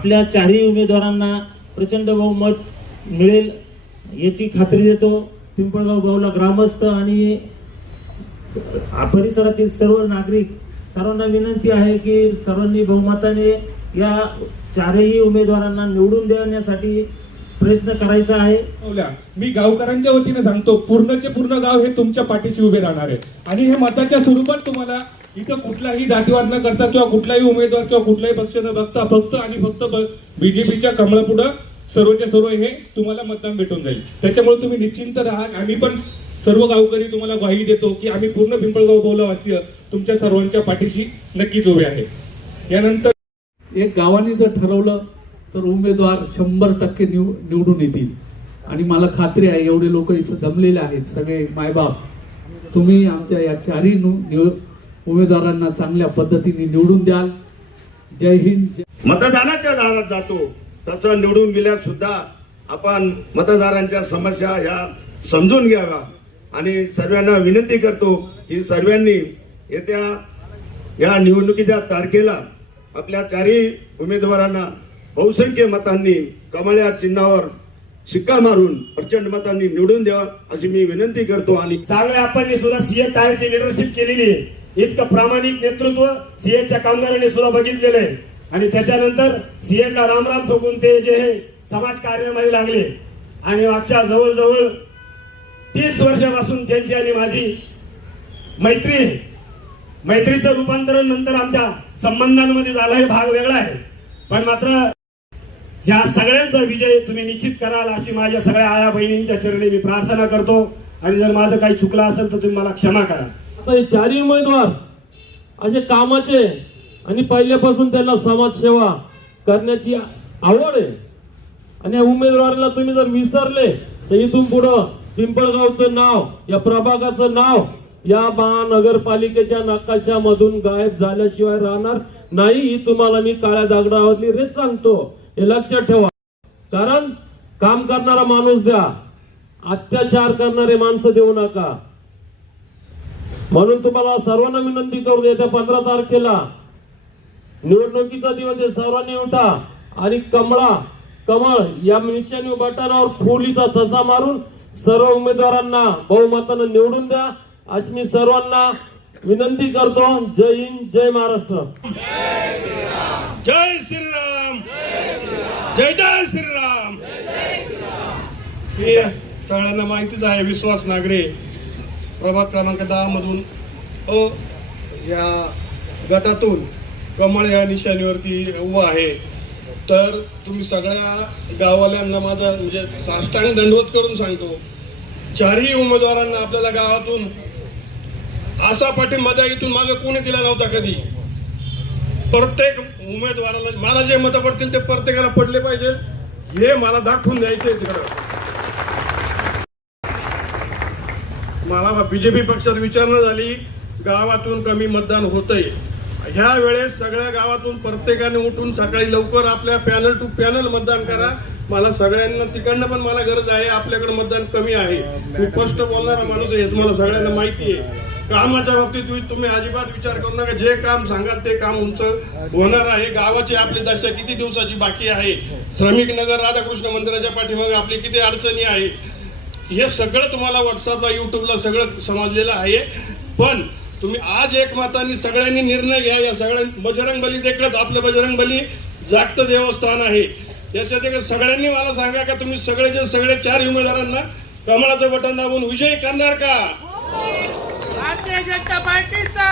आपल्या चारही उमेदवारांना प्रचंड बहुमत मिळेल याची खात्री देतो. पिंपळगाव गावला ग्रामस्थ आणि परिसरातील सर्व नागरिक सर्वांना विनंती आहे की सर्वांनी बहुमताने या चारही उमेदवारांना निवडून देण्यासाठी प्रयत्न करायचा आहे. मी गावकऱ्यांच्या वतीने सांगतो पूर्णचे पूर्ण गाव हे तुमच्या पाठीशी उभे राहणार आहे. आणि हे मताच्या स्वरूपात तुम्हाला इथं कुठलाही जातीवाद न करता किंवा कुठलाही उमेदवार किंवा कुठलाही पक्ष न बघता फक्त आणि फक्त बीजेपीच्या कमळापुढं सर्वच्या सर्व हे तुम्हाला मतदान भेटून जाईल. त्याच्यामुळे तुम्ही निश्चिंत राहा आम्ही पण सर्व गावकरी तुम्हाला ग्वाही देतो की आम्ही पूर्ण पिंपळगाव बहुलावासीय तुमच्या सर्वांच्या पाठीशी नक्कीच उभे आहे. यानंतर एक गावाने जर ठरवलं तर उमेदवार शंभर टक्के निव निवडून येतील. आणि मला खात्री आहे एवढे लोक इथं जमलेले आहेत सगळे मायबाप. तुम्ही आमच्या या चारही निव- उमेदवारांना चांगल्या पद्धतीने निवडून द्याल. जय हिंद जय मतदानाच्या दारात जातो. तसं निवडून गेल्यास सुद्धा आपण मतदारांच्या समस्या ह्या समजून घ्याव्या. आणि सर्वांना विनंती करतो की सर्वांनी येत्या या निवडणुकीच्या तारखेला आपल्या चारही उमेदवारांना बहुसंख्य मतांनी कमळ या चिन्हावर शिक्का मारून प्रचंड मतांनी निवडून द्यावा अशी मी विनंती करतो. आणि चांगल्या आपण सुद्धा सीए टायरची लिडरशिप केलेली आहे. इतकं प्रामाणिक नेतृत्व सीएच्या कामगारांनी सुद्धा बघितलेलं आहे. आणि त्याच्यानंतर सीएला रामराम ठोकून ते जे हे समाज कार्यामध्ये लागले. आणि मागच्या जवळजवळ तीस वर्षापासून त्यांची आणि माझी मैत्री आहे. मैत्रीचं रूपांतरण नंतर आमच्या संबंधांमध्ये झालं हे भाग वेगळा आहे. पण मात्र या सगळ्यांचा विजय तुम्ही निश्चित कराल अशी माझ्या सगळ्या आया बहिणींच्या चरणी मी प्रार्थना करतो. आणि जर माझं काही चुकलं असेल तर तुम्ही मला क्षमा करा. आता हे चारही उमेदवार असे कामाचे आणि पहिल्यापासून त्यांना समाजसेवा करण्याची आवड आहे. आणि या उमेदवाराला तुम्ही जर विसरले तर इथून पुढं पिंपळगावचं नाव या प्रभागाचं नाव या महानगरपालिकेच्या नकाशामधून गायब झाल्याशिवाय राहणार नाही ही तुम्हाला मी काळ्या दगडावरली रेस सांगतो. हे लक्षात ठेवा. कारण काम करणारा माणूस द्या अत्याचार करणारे माणसं देऊ नका. म्हणून तुम्हाला सर्वांना विनंती करून येत्या पंधरा तारखेला निवडणुकीचा दिवस आहे. सर्वांनी उठा आणि कमळा कमळ या निशाणी बटनावर फुलीचा ठसा मारून सर्व उमेदवारांना बहुमतानं निवडून द्या. अशी मी सर्वांना विनंती करतो. जय हिंद जय महाराष्ट्र. जय श्रीराम. जय जय श्रीराम. सगळ्यांना माहितीच आहे विश्वास नागरे. प्रभाग क्रमांक दहामधून अ या गटातून कमळ या निशाणीवरती उभं आहे. तर तुम्ही सगळ्या गाववाल्यांना माझा म्हणजे साष्टांग दंडवत करून सांगतो. चारही उमेदवारांना आपल्याला गावातून असा पाठिंबा द्या इथून मागे कोणी दिला नव्हता कधी? प्रत्येक उमेदवाराला मला जे मतं पडतील ते प्रत्येकाला पडले पाहिजे. हे मला दाखवून द्यायचे तिकडं मला बीजेपी पक्षात विचारणा झाली गावातून कमी मतदान होतंय. ह्या वेळेस सगळ्या गावातून प्रत्येकाने उठून सकाळी लवकर आपल्या पॅनल टू पॅनल मतदान करा. मला सगळ्यांना तिकडनं पण मला गरज आहे आपल्याकडे मतदान कमी आहे. मी स्पष्ट बोलणारा माणूस आहे हे तुम्हाला सगळ्यांना माहिती आहे. कामाच्या बाबतीत तुम्ही- तुम्ही अजिबात विचार करू नका. जे काम सांगाल ते काम तुमचं होणार आहे. गावाची आपली दशा किती दिवसाची बाकी आहे? श्रमिक नगर राधाकृष्ण मंदिराच्या पाठीमागे आपली किती अडचणी आहे? हे सगळं तुम्हाला व्हॉट्सअपला युट्यूबला सगळं समजलेलं आहे. पण तुम्ही आज एक मताने सगळ्यांनी निर्णय घ्या. या सगळ्या बजरंग बली देखत आपलं बजरंग बली जागत देवस्थान आहे. याच्यात एक सगळ्यांनी मला सांगा का तुम्ही सगळेचे सगळे चार उमेदवारांना कमळाचं बटन दाबून विजयी करणार का? भारतीय जनता पार्टीचा.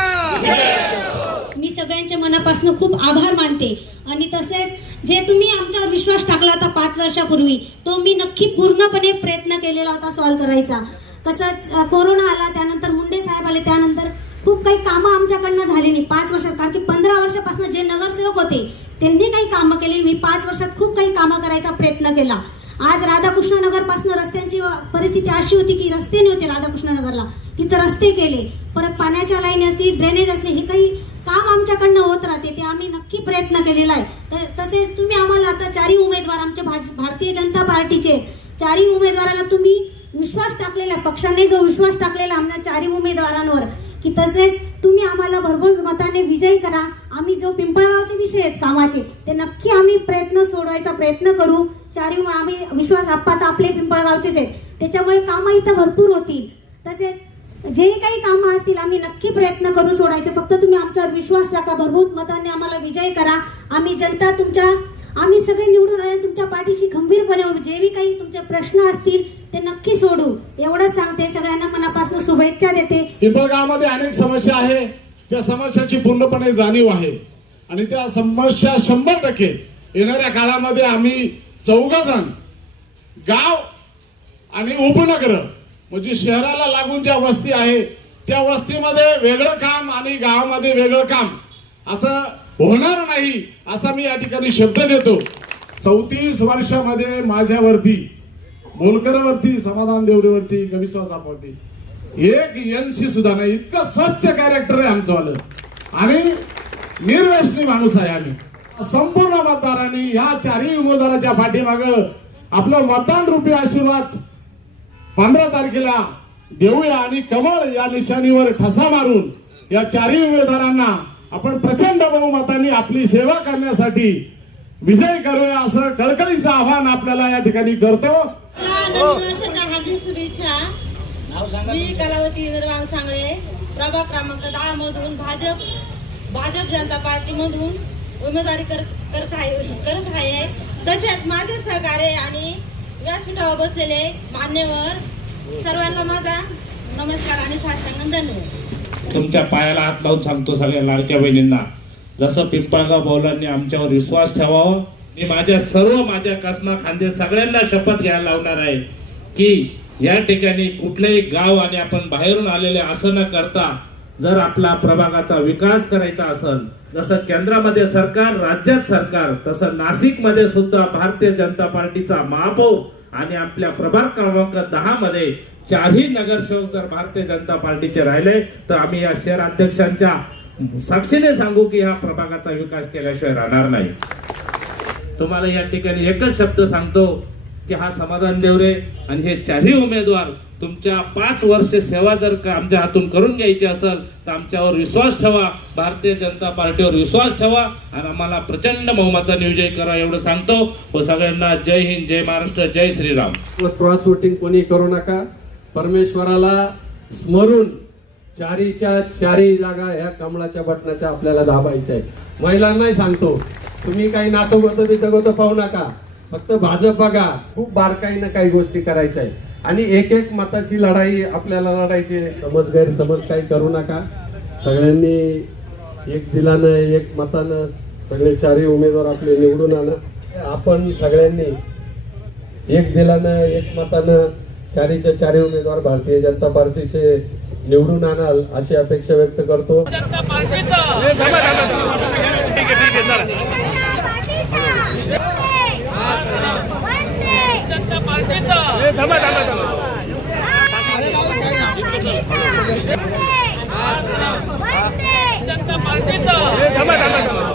मी सगळ्यांच्या मनापासून खूप आभार मानते. आणि तसेच जे तुम्ही आमच्यावर विश्वास टाकला होता पाच वर्षापूर्वी तो मी नक्की पूर्णपणे प्रयत्न केलेला होता सॉल्व्ह करायचा. कसं कोरोना आला त्यानंतर मुंडे साहेब आले त्यानंतर खूप काही कामं आमच्याकडनं झाली नाही पाच वर्षात. कारण की पंधरा वर्षापासून जे नगरसेवक होते त्यांनी काही कामं केली मी पाच वर्षात खूप काही कामं करायचा प्रयत्न केला. आज राधाकृष्णनगरपासून रस्त्यांची परिस्थिती अशी होती की रस्ते नव्हते राधाकृष्णनगरला. तिथं रस्ते केले. परत पाण्याच्या लाईन असतील ड्रेनेज असले हे काही काम आमच्याकडनं होत राहते ते आम्ही नक्की प्रयत्न केलेला आहे. तर तसेच तुम्ही आम्हाला आता चारही उमेदवार आमच्या भाज- भारतीय जनता पार्टीचे चारही उमेदवाराला तुम्ही विश्वास टाकलेला आहे, पक्षाने जो विश्वास टाकलेला आमच्या चारही उमेदवारांवर की तसेच तुम्ही आम्हाला भरभर मताने विजयी करा. आम्ही जो पिंपळगावचे विषय आहेत कामाचे ते नक्की आम्ही प्रयत्न सोडवायचा प्रयत्न करू. चारी आम्ही विश्वास आप्पात आपले पिंपळगावचेच आहेत. त्याच्यामुळे कामं इथं भरपूर होतील. तसेच जे काही कामं असतील आम्ही नक्की प्रयत्न करू सोडायचे. फक्त तुम्ही आमच्यावर विश्वास राखा भरभूत मताने आम्हाला विजय करा. आम्ही जनता तुमच्या आम्ही सगळे निवडून आले तुमच्या पाठीशी खंबीरपणे उभे. जे बी काही तुमचे प्रश्न असतील ते नक्की सोडू. एवढंच सांगते. सगळ्यांना मनापासून शुभेच्छा देते. पिंपळगावमध्ये अनेक समस्या आहे. त्या समस्याची पूर्णपणे जाणीव आहे. आणि त्या समस्या शंभर टक्के येणाऱ्या काळामध्ये आम्ही चौघ जण गाव आणि उपनगर म्हणजे शहराला लागून ज्या वस्ती आहे त्या वस्तीमध्ये वेगळं काम आणि गावामध्ये वेगळं काम असं होणार नाही असा मी या ठिकाणी शब्द देतो. चौतीस वर्षामध्ये माझ्यावरती बोलकरवरती समाधान देवरेवरती कविश्वासावरती एक यंशी सुद्धा नाही इतकं स्वच्छ कॅरेक्टर आहे आमचं आलं आणि निर्वेशनी माणूस आहे आम्ही. संपूर्ण मतदारांनी या चारही उमेदवाराच्या पाठीमाग आपलं मतदान रूपी आशीर्वाद पंधरा तारखेला देऊया आणि कमळ या निशाणीवर ठसा मारून या चारही उमेदवारांना आपण प्रचंड बहुमतांनी आपली सेवा करण्यासाठी विजय करूया असं कळकळीचं आव्हान आपल्याला या ठिकाणी करतो. मी कलावती सांगळे प्रभाग क्रमांक दहा मधून भाजप भाजप जनता पार्टी मधून उमेदवारी कर- करत आहे करत आहे. तसेच माझे सहकार्य आणि व्यासपीठावर बसलेले मान्यवर सर्वांना माझा नमस्कार आणि साष्टांगन धन्यवाद. तुमच्या पायाला हात लावून सांगतो सगळ्या लाडक्या बहिणींना जसं पिंपाळगाव भाऊलांनी आमच्यावर विश्वास ठेवावा मी माझ्या सर्व माझ्या कसना खांदे सगळ्यांना शपथ घ्यायला लावणार आहे की या ठिकाणी कुठलेही गाव आणि आपण बाहेरून आलेले असं न करता जर आपला प्रभागाचा विकास करायचा असेल जसं केंद्रामध्ये सरकार राज्यात सरकार तसं नाशिकमध्ये सुद्धा भारतीय जनता पार्टीचा महापौर आणि आपल्या प्रभाग क्रमांक दहा मध्ये चारही नगरसेवक जर भारतीय जनता पार्टीचे राहिले तर आम्ही या शहर अध्यक्षांच्या साक्षीने सांगू की ह्या प्रभागाचा विकास केल्याशिवाय राहणार नाही. तुम्हाला या ठिकाणी एकच शब्द सांगतो की हा समाधान देवरे आणि हे चारही उमेदवार तुमच्या पाच वर्ष सेवा जर का आमच्या हातून करून घ्यायची असेल तर आमच्यावर विश्वास ठेवा. भारतीय जनता पार्टीवर विश्वास ठेवा आणि आम्हाला प्रचंड बहुमताने विजय करा एवढं सांगतो. व सगळ्यांना जय हिंद जय महाराष्ट्र जय श्रीराम. क्रॉस वोटिंग कोणी करू नका. परमेश्वराला स्मरून चारीच्या चारी जागा ह्या कमळाच्या बटनाच्या आपल्याला दाबायच्या आहे महिलांनाही सांगतो तुम्ही काही नातो गोतो तिथं गोतो पाहू नका. फक्त भाजप बघा खूप बारकाईनं काही गोष्टी करायच्या आहेत. आणि एक एक मताची लढाई आपल्याला लढायची आहे. समज गैरसमज काही करू नका. सगळ्यांनी एक दिलानं एक मतानं सगळे चारही उमेदवार आपले निवडून आणा. आपण सगळ्यांनी एक दिलानं एक मतानं चारीच्या चारी उमेदवार भारतीय जनता पार्टीचे निवडून आणाल अशी अपेक्षा व्यक्त करतो. जनता पार्टीचा